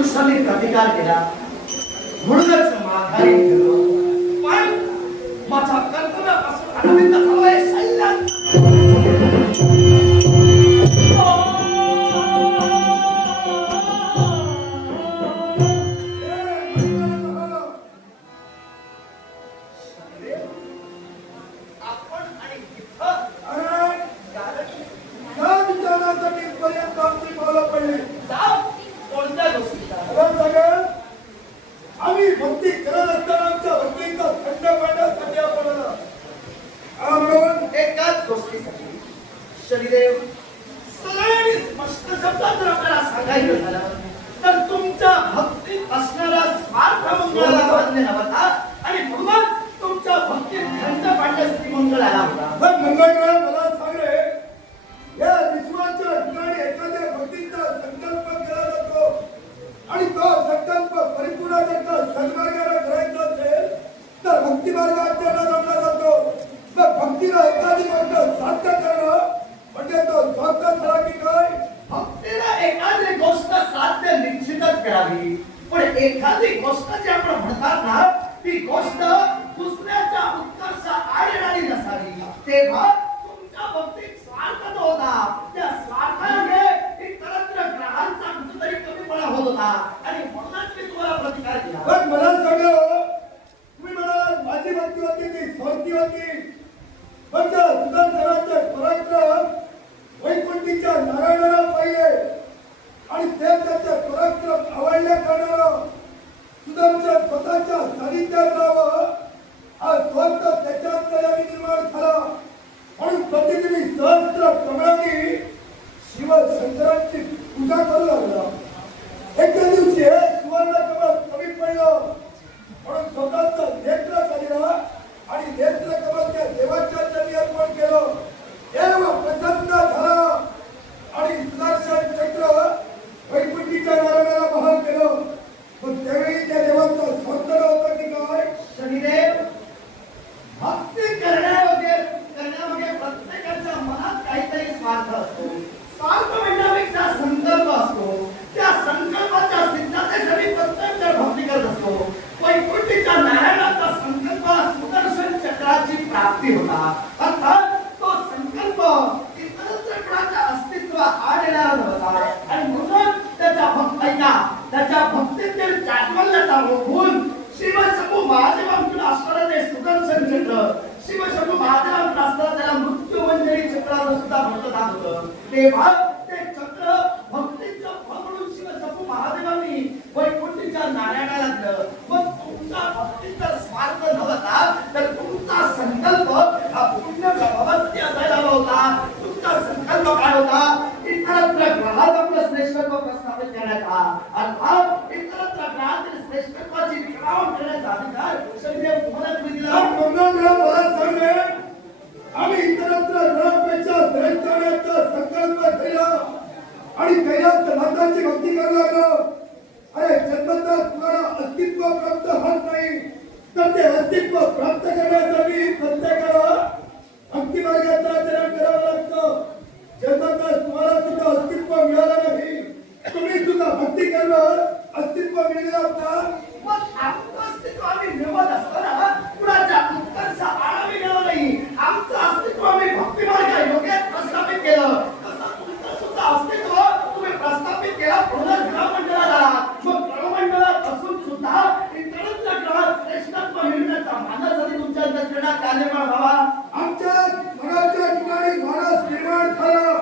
पुरुषांनी प्रतिकार केला म्हणूनच माघारी गेलो पण माझ्या कर्तव्यापासून अनवित झालोय सैन्यात शनिदेव सगळ्यांनी स्पष्ट शब्दात जर आपल्याला सांगायचं झालं तर तुमच्या भक्तीत असणारा स्वार्थ मंगळाला मान्य नव्हता आणि म्हणूनच तुमच्या भक्तीत खंड पाडण्यास मंगळ आला होता. मंगळग्रह मला सांग रे, या विश्वाच्या ठिकाणी एखाद्या भक्तीचा संकल्प केला जातो आणि तो संकल्प परिपूर्ण सन्मार्गाला करायचा असेल तर भक्ती मार्गात जोडला जातो. तर भक्तीला एखादी गोष्ट साध्य करणं म्हणजे तो स्वार्थ झाला की काय? भक्तीला एखादी गोष्ट साध्य निश्चितच करावी पण एखादी गोष्ट जी आपण म्हणतात ना ती गोष्ट दुसऱ्याच्या उत्कर्षा आडणारी नसावी. तेव्हा तुमच्या भक्तीत स्वार्थ होता त्या स्वार्थामुळे इतरत्र ग्रहांचा कुठेतरी कमीपणा होत होता आणि म्हणूनच मी तुम्हाला प्रतिकार केला. पण मला सांगा तुम्ही म्हणालात माझी भक्ती होती ती स्वार्थी होती म्हणजे सुदर्शनाचे पराक्रम वैकुंठीच्या नारायणाला पाहिले आणि ते त्याचे पराक्रम आवडल्या कारणानं सुदर्शन स्वतःच्या सानिध्यात राहावं हा स्वार्थ त्याच्यात निर्माण झाला म्हणून प्रतिदिनी सहस्त्र कमळांनी शिवशंकरांची पूजा करू लागला. एका दिवशी हे सुवर्ण कमळ कमी पडलं म्हणून स्वतःचं नेत्र काढला आणि नेत्र कमळ त्या देवाच्या चरणी अर्पण केलं. देव प्रसन्न झाला आणि सुदर्शन चक्र वैकुंठीच्या नारायणाला बहाल केलं. मग त्यावेळी त्या देवाचं स्वतंत्र होतं की काय? शनिदेव भक्ती करण्यामध्ये प्रत्येकाच्या मनात काहीतरी स्वार्थ असतो. स्वार्थ म्हणण्यापेक्षा संकल्प असतो. त्या संकल्पाच्या सिद्धतेसाठी प्रत्येक जण भक्ती करत असतो. वैकुंठीच्या नारायणाचा संकल्प सुदर्शन चक्राची प्राप्ती होता. अर्थात तो संकल्प इतरांच्या अस्तित्व आलेला नव्हता आणि म्हणून त्याच्या भक्तीतील चाटवल्याचा रोखून शिवशंभू महादेवांकडे असणारं ते सुदर्शन चक्र शिवशंभू महादेवांकडे असणारं त्याला मृत्युमंजरी चक्राचं सुद्धा म्हटलं जात होतं. तेव्हा ते चक्र भक्तीचं फळ म्हणून शिवशंभू महादेवांनी वैकुंठीच्या नारायणाला दिलं. मग तुमचा भक्तीचा स्वार्थ नव्हता तर तुमचा संकल्प हा पुण्य भगवती असायला हवा होता. तुमचा संकल्प काय होता? इतरत्र ग्रहात आपलं श्रेष्ठत्व प्रस्थापित करण्याचा अर्थात इतरत्र ग्रहातील श्रेष्ठत्वाची विक्रावण करण्याचा अधिकार शनिदेव तुम्हाला दिला. मंगळग्रह मला सांगे आम्ही इतरत्र ग्रहापेक्षा श्रेष्ठ होण्याचा संकल्प केला आणि कैलासनाथांची भक्ती करू लागलो. अरे जन्मतः तुम्हाला अस्तित्व प्राप्त होत नाही तर ते अस्तित्व प्राप्त करण्यासाठी प्रत्येकाला भक्ती मार्गाचा आचरण करावं लागतं. जन्मतः तुम्हाला सुद्धा अस्तित्व मिळालं नाही तुम्ही सुद्धा भक्ती करणं अस्तित्व मिळलं होता. मग आमचं अस्तित्व आम्ही मिळवत असताना कुणाच्या उत्कर्ष आळावी गेलो नाही. आमचं अस्तित्व आम्ही भक्ती मार्गायोगे प्रस्थापित केलं. तसं तुमचं सुद्धा अस्तित्व तुम्ही प्रस्थापित केला पुन्हा ग्रहमंडळात आलात. मग ग्रहमंडळात असून सुद्धा इतरत्र ग्रहात श्रेष्ठत्व मिळवण्याचा मानस तुमच्या अंतःकरणात का निर्माण व्हावा? आमच्या मनाच्या ठिकाणी मानस निर्माण झाला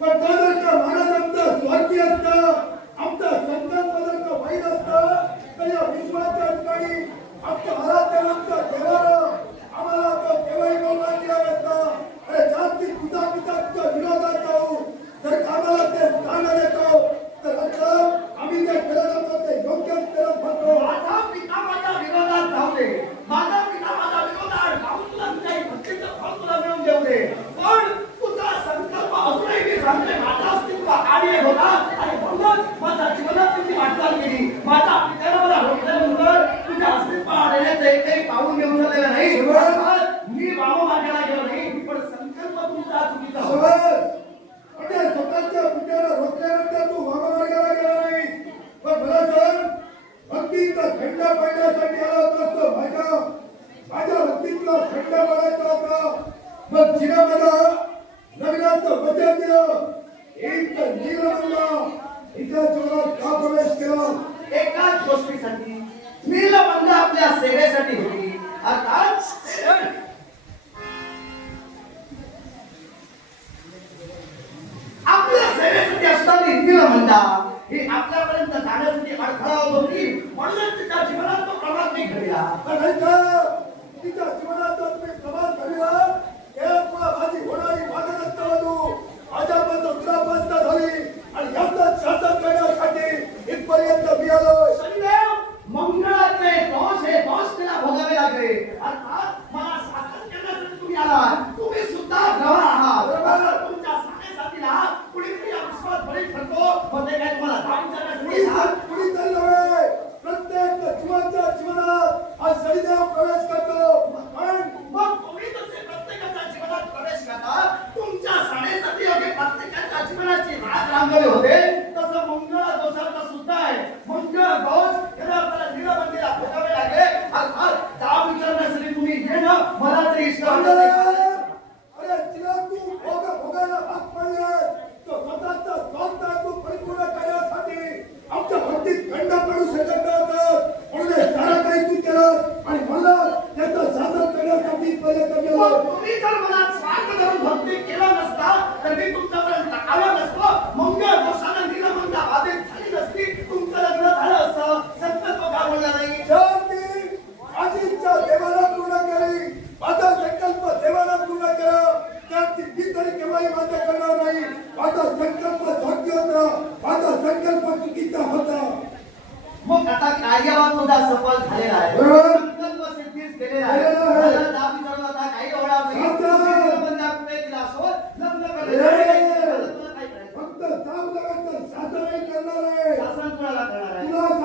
पण त्यानंतर मानस आमचं स्वार्थी असतं. आमचा संकल्प जर का वाईट असतं तर या विश्वाच्या ठिकाणी आमच्या महाराष्ट्र आमच्या देवानं आम्हाला तो केवळ बोलणार दिला असतं. अरे जास्ती तुझा पिताच्या विरोधात जाऊ जर आम्हाला ते स्थान देतो तर मतलब आम्ही जे करत होतो ते योग्यच करत होतो. माझा पिता माझ्या विरोधात जाऊ दे. माझा पिता माझ्या विरोधात जाऊन तुला काही भक्तीचं फळ तुला मिळवून देऊ दे. पण तुझा संकल्प अजूनही मी सांगते माझा अस्तित्व आडी होता आणि म्हणून माझ्या जीवनात तुझी वाटचाल केली. माझ्या पित्यानं मला रोखल्यानंतर तुझ्या अस्तित्व आढळण्याचे घडला हे आपल्यापर्यंत जाण्यासाठी अडथळा होती, म्हणूनच तिच्या जीवनात तो प्रभात नाही घडला. नाही का तिच्या जीवनात तुम्ही प्रभात घडला माझी होणारी मागणस्त वधू माझ्यापर्यंत दुरावस्था झाली आणि याचं शासन करण्यासाठी इथपर्यंत मी आलोय. शनिदेव मंगळाचे दोष हे दोष तिला भोगावे लागले. अर्थात मला शासन करण्यासाठी तुम्ही आलात. तुम्ही सुद्धा ग्रह आहात. बरोबर. तुमच्या साडेसातीला कुणीतरी या विश्वात बळी ठरतो, मग ते काय तुम्हाला जाऊन विचारण्यासाठी येतात? कुणीतरी नव्हे, प्रत्येक जीवाच्या जीवनात हा शनिदेव प्रवेश करतो. मग तुम्ही तसे प्रत्येकाच्या जीवनात प्रवेश करता. तुमच्या साडेसाती योगे प्रत्येकाच्या जीवनाची राग रांगवली होते, तसं मंगळ दोषाचा सुद्धा आहे. मंगळ दोष याला आपल्याला नीलबंदीला भोगावे लागले. अर्थात जाब विचारण्यासाठी तुम्ही येणं मला तरी इष्ट नाही. अरे तिला तू भोगायला भाग पडले, तो स्वतःचा स्वार्थ तू परिपूर्ण करण्यासाठी आमच्या भक्तीत खंड पडू शकत नव्हतं, म्हणून हे सारं काही तू केलं आणि मला त्याचं शासन करण्यासाठी इथपर्यंत गेलो. तुम्ही जर मनात स्वार्थ धरून भक्ती केला नसता तर मी तुमच्यापर्यंत आलो नसतो. मंगळ दोषानं नीलबंदा बाधित झाली नसती, तुमचं लग्न झालं असतं. संकल्प का बोलला नाही? शेवटी आजीच्या देवाला पूर्ण केली, माझा संकल्प देवाला पूर्ण केला, त्याची मी तरी केव्हाही मान्य करणार नाही. माझा संकल्प सत्य होता, माझा संकल्प चुकीचा होता. मग आता कार्यवाद तुझा सफल झालेला आहे. बरोबर. संकल्प सिद्धीस गेलेला आहे. गेलेला आहे. मला जाब विचारून आता काही होणार नाही. आता. नीलबंदा कुठे दिला असो, लग्न करायचं. तुला काय करायचं? फक्त जाऊ लागत तर शासनही करणार आहे. शासन कुणाला करणार आहे? तुला